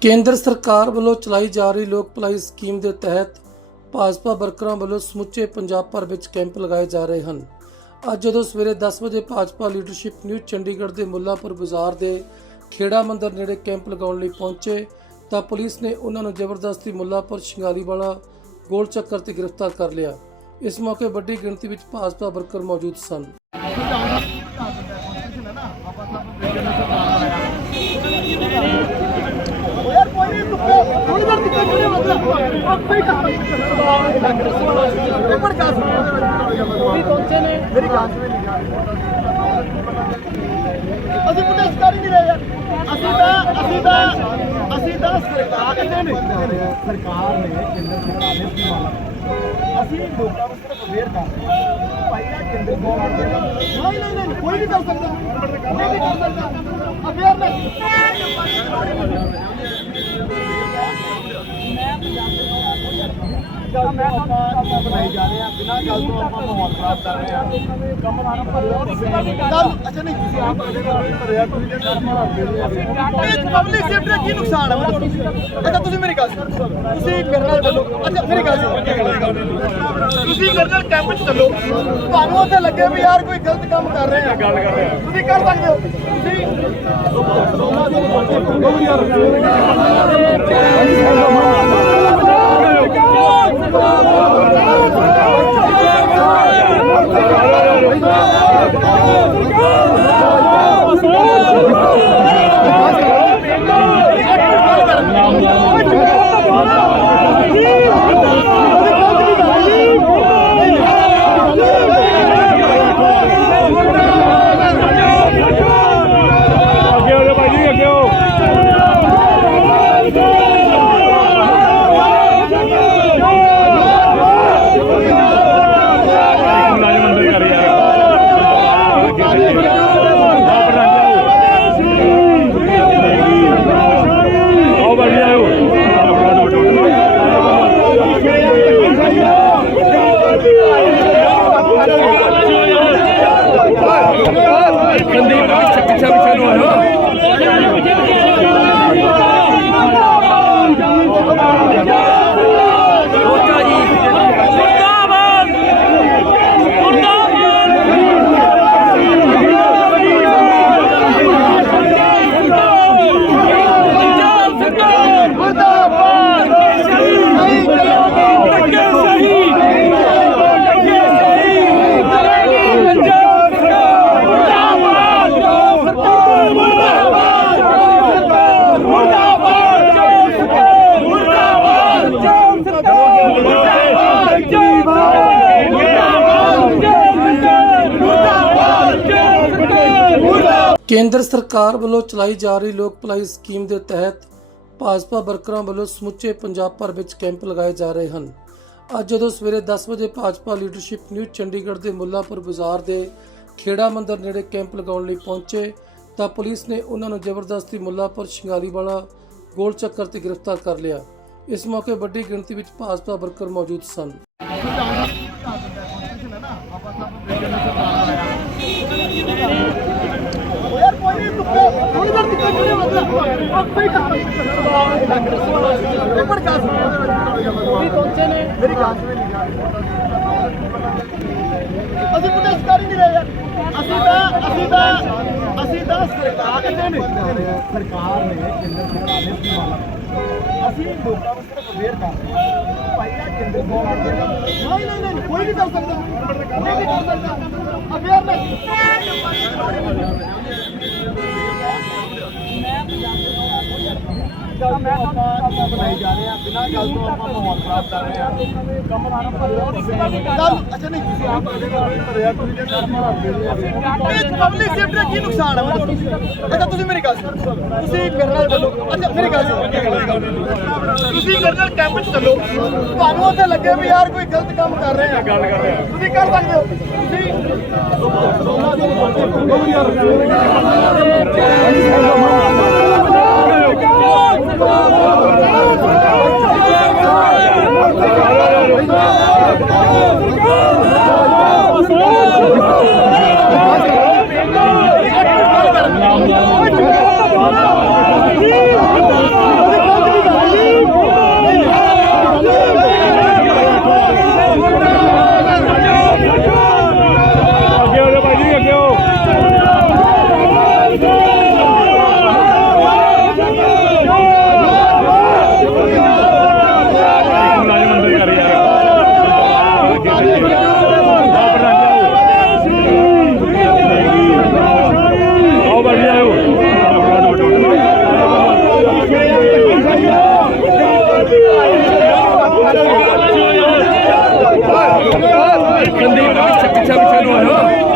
ਕੇਂਦਰ ਸਰਕਾਰ ਵੱਲੋਂ ਚਲਾਈ ਜਾ ਰਹੀ ਲੋਕ ਭਲਾਈ ਸਕੀਮ ਦੇ ਤਹਿਤ ਭਾਜਪਾ ਵਰਕਰਾਂ ਵੱਲੋਂ ਸਮੁੱਚੇ ਪੰਜਾਬ ਭਰ ਵਿੱਚ ਕੈਂਪ ਲਗਾਏ ਜਾ ਰਹੇ ਹਨ। ਅੱਜ ਜਦੋਂ ਸਵੇਰੇ 10 ਵਜੇ ਭਾਜਪਾ ਲੀਡਰਸ਼ਿਪ ਨਿਊ ਚੰਡੀਗੜ੍ਹ ਦੇ ਮੁੱਲਾਪੁਰ ਬਾਜ਼ਾਰ ਦੇ ਖੇੜਾ ਮੰਦਰ ਨੇੜੇ ਕੈਂਪ ਲਗਾਉਣ ਲਈ ਪਹੁੰਚੇ ਤਾਂ ਪੁਲਿਸ ਨੇ ਉਹਨਾਂ ਨੂੰ ਜ਼ਬਰਦਸਤੀ ਮੁੱਲਾਪੁਰ ਸ਼ਿੰਗਾਰੀ ਵਾਲਾ ਗੋਲ ਚੱਕਰ ਤੇ ਗ੍ਰਿਫਤਾਰ ਕਰ ਲਿਆ। ਇਸ ਮੌਕੇ ਵੱਡੀ ਗਿਣਤੀ ਵਿੱਚ ਭਾਜਪਾ ਵਰਕਰ ਮੌਜੂਦ ਸਨ। ਯਾਰ ਅਸੀਂ ਪੁਲਿਸ ਕਰ ਨਹੀਂ ਰਹੇ ਯਾਰ ਅਸੀਂ ਤਾਂ ਅਸੀਂ ਤਾਂ ਅਸੀਂ ਤਾਂ ਸਰਕਾਰ ਕਹਿੰਦੇ ਨੇ ਸਰਕਾਰ ਨੇ ਕੇਂਦਰ ਸਰਕਾਰ ਨੇ ਸਕੀਮਾਂ ਲਾਈਆਂ। ਅਸੀਂ ਲੋਕਾਂ ਨੂੰ ਸਿਰਫ ਅਵੇਅਰ ਕਰ ਰਹੇ ਹਾਂ ਭਾਈ ਆ ਕੇਂਦਰ ਗੌਰਮੈਂਟ ਦੇ ਨਹੀਂ ਨਹੀਂ ਨਹੀਂ ਕੋਈ ਨਹੀਂ ਕਰ ਸਕਦਾ ਕੋਈ ਨਹੀਂ ਕਰ ਸਕਦਾ ਅਵੇਅਰਨੈਸ ਗੱਲ ਮੈਂ ਆਪਾਂ ਬਣਾਈ ਜਾ ਰਹੇ ਆ ਬਿਨਾਂ ਗੱਲ ਤੋਂ ਆਪਾਂ ਮਾਹੌਲ ਖਰਾਬ ਕਰ ਰਹੇ ਆ ਕੰਮ ਮਾਰਨ ਗੱਲ ਅੱਛਾ ਨਹੀਂ ਤੁਸੀਂ ਆਪ ਕਰਦੇ ਕਰਿਆ ਤੁਸੀਂ ਜੇ ਕੰਮ ਮਾਰਦੇ ਇਹ ਪਬਲਿਕ ਸੇਫਟੀ ਦਾ ਕੀ ਨੁਕਸਾਨ ਹੈ ਅੱਛਾ ਤੁਸੀਂ ਮੇਰੀ ਗੱਲ ਤੁਸੀਂ ਮੇਰੇ ਨਾਲ ਚੱਲੋ। ਅੱਛਾ ਮੇਰੀ ਗੱਲ ਤੁਸੀਂ ਮੇਰੇ ਨਾਲ ਕੈਂਪ 'ਚ ਚੱਲੋ। ਤੁਹਾਨੂੰ ਉੱਥੇ ਲੱਗੇ ਵੀ ਯਾਰ ਕੋਈ ਗਲਤ ਕੰਮ ਕਰ ਰਹੇ ਆ। ਗੱਲ ਕਰ ਰਹੇ ਆ। ਤੁਸੀਂ ਕਰ ਸਕਦੇ ਹੋ। ਤੁਸੀਂ Baba, Baba, Baba, ਕੇਂਦਰ ਸਰਕਾਰ ਵੱਲੋਂ ਚਲਾਈ ਜਾ ਰਹੀ ਲੋਕ ਭਲਾਈ ਸਕੀਮ ਦੇ ਤਹਿਤ ਭਾਜਪਾ ਵਰਕਰਾਂ ਵੱਲੋਂ ਸਮੁੱਚੇ ਪੰਜਾਬ ਭਰ ਵਿੱਚ ਕੈਂਪ ਲਗਾਏ ਜਾ ਰਹੇ ਹਨ। ਅੱਜ ਜਦੋਂ ਸਵੇਰੇ 10 ਵਜੇ ਭਾਜਪਾ ਲੀਡਰਸ਼ਿਪ ਨਿਊ ਚੰਡੀਗੜ੍ਹ ਦੇ ਮੁੱਲਾਪੁਰ ਬਾਜ਼ਾਰ ਦੇ ਖੇੜਾ ਮੰਦਰ ਨੇੜੇ ਕੈਂਪ ਲਗਾਉਣ ਲਈ ਪਹੁੰਚੇ ਤਾਂ ਪੁਲਿਸ ਨੇ ਉਹਨਾਂ ਨੂੰ ਜ਼ਬਰਦਸਤੀ ਮੁੱਲਾਪੁਰ ਸ਼ਿੰਗਾਰੀ ਵਾਲਾ ਗੋਲ ਚੱਕਰ ਤੇ ਗ੍ਰਿਫਤਾਰ ਕਰ ਲਿਆ। ਇਸ ਮੌਕੇ ਵੱਡੀ ਗਿਣਤੀ ਵਿੱਚ ਭਾਜਪਾ ਵਰਕਰ ਮੌਜੂਦ ਸਨ ਯਾਰ ਕੋਈ ਨਹੀਂ ਤੁੱਪੇ ਥੋੜੀ ਦੇਰ ਤੁੱਪੇ ਖੜੇ ਮਤਲਬ ਆਪੇ ਹੀ ਕੰਮ ਪੇਪਰ ਕਾਸ ਕੋਈ ਪਹੁੰਚੇ ਨੇ ਮੇਰੀ ਗੱਲ ਸੁਣ ਅਸੀਂ ਪੁਲਿਸ ਕਰ ਹੀ ਨਹੀਂ ਰਹੇ ਯਾਰ ਅਸੀਂ ਤਾਂ ਅਸੀਂ ਤਾਂ ਅਸੀਂ ਤਾਂ ਸਰਕਾਰ ਕਹਿੰਦੇ ਨੇ ਸਰਕਾਰ ਨੇ ਕੇਂਦਰ ਸਰਕਾਰ ਨੇ ਸਕੀਮਾਂ ਲਾਈਆਂ। ਅਸੀਂ ਲੋਕਾਂ ਨੂੰ ਸਿਰਫ ਅਵੇਅਰ ਕਰ ਰਹੇ ਹਾਂ ਭਾਈ ਆ ਕੇਂਦਰ ਗੌਰਮੈਂਟ ਦੇ ਨਹੀਂ ਨਹੀਂ ਨਹੀਂ ਕੋਈ ਨਹੀਂ ਕਰ ਸਕਦਾ ਕੋਈ ਨਹੀਂ ਕਰ ਸਕਦਾ ਅਵੇਅਰਨੈਸ ਗੱਲ ਮੈਂ ਆਪਾਂ ਬਣਾਈ ਜਾ ਰਹੇ ਆ ਬਿਨਾਂ ਗੱਲ ਤੋਂ ਆਪਾਂ ਮਾਹੌਲ ਖਰਾਬ ਕਰ ਰਹੇ ਆ ਕੰਮ ਮਾਰਨ ਗੱਲ ਅੱਛਾ ਨਹੀਂ ਤੁਸੀਂ ਆਪ ਕਰਿਆ ਤੁਸੀਂ ਜੇ ਕੰਮ ਮਾਰਦੇ ਇਹ ਪਬਲਿਕ ਸੇਫਟੀ ਦਾ ਕੀ ਨੁਕਸਾਨ ਹੈ ਮਤਲਬ ਅੱਛਾ ਤੁਸੀਂ ਮੇਰੀ ਗੱਲ ਸੁਣੋ। ਤੁਸੀਂ ਮੇਰੇ ਨਾਲ ਚੱਲੋ। ਅੱਛਾ ਮੇਰੀ ਗੱਲ ਸੁਣੋ। ਤੁਸੀਂ ਮੇਰੇ ਨਾਲ ਕੈਂਪ 'ਚ ਚੱਲੋ। ਤੁਹਾਨੂੰ ਉੱਥੇ ਲੱਗੇ ਵੀ ਯਾਰ ਕੋਈ ਗਲਤ ਕੰਮ ਕਰ ਰਹੇ। ਆ ਗੱਲ ਕਰ ਰਹੇ। ਆ ਤੁਸੀਂ ਕਰ ਸਕਦੇ ਹੋ। ਤੁਸੀਂ Bravo! ਸੰਦੀਪ ਪਿੱਛੇ ਪਿੱਛੇ ਨੂੰ ਆਇਓ